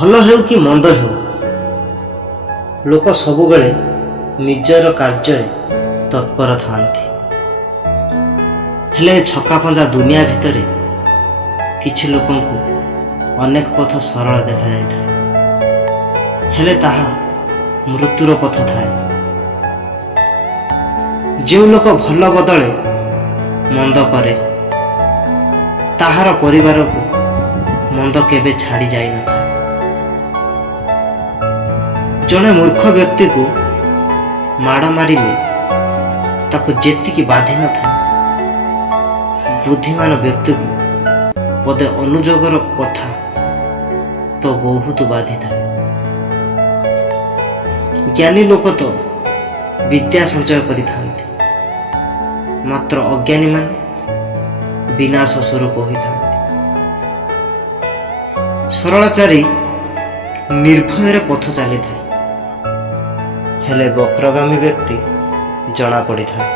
ଭଲ ହେଉ କି ମନ୍ଦ ହେଉ, ଲୋକ ସବୁବେଳେ ନିଜର କାର୍ଯ୍ୟରେ ତତ୍ପର ଥାନ୍ତି। ହେଲେ ଛକାପଞ୍ଜା ଦୁନିଆ ଭିତରେ କିଛି ଲୋକଙ୍କୁ ଅନେକ ପଥ ସରଳ ଦେଖାଯାଇଥାଏ, ହେଲେ ତାହା ମୃତ୍ୟୁର ପଥ ଥାଏ। ଯେଉଁ ଲୋକ ଭଲ ବଦଳେ ମନ୍ଦ କରେ, ତାହାର ପରିବାରକୁ ମନ୍ଦ କେବେ ଛାଡ଼ି ଯାଇନଥାଏ। ଜଣେ ମୂର୍ଖ ବ୍ୟକ୍ତିକୁ ମାଡ଼ ମାରିଲେ ତାକୁ ଯେତିକି ବାଧି ନଥାଏ, ବୁଦ୍ଧିମାନ ବ୍ୟକ୍ତିକୁ ପଦେ ଅନୁଯୋଗର କଥା ତ ବହୁତ ବାଧିଥାଏ। ଜ୍ଞାନୀ ଲୋକ ତ ବିଦ୍ୟା ସଞ୍ଚୟ କରିଥାନ୍ତି, ମାତ୍ର ଅଜ୍ଞାନୀମାନେ ବିନାଶ ସ୍ୱରୂପ ହୋଇଥାନ୍ତି। ସରଳାଚାରୀ ନିର୍ଭୟରେ ପଥ ଚାଲିଥାଏ, ହେଲେ ବକ୍ରଗାମୀ ବ୍ୟକ୍ତି ଜଣା ପଡ଼ିଥାଏ।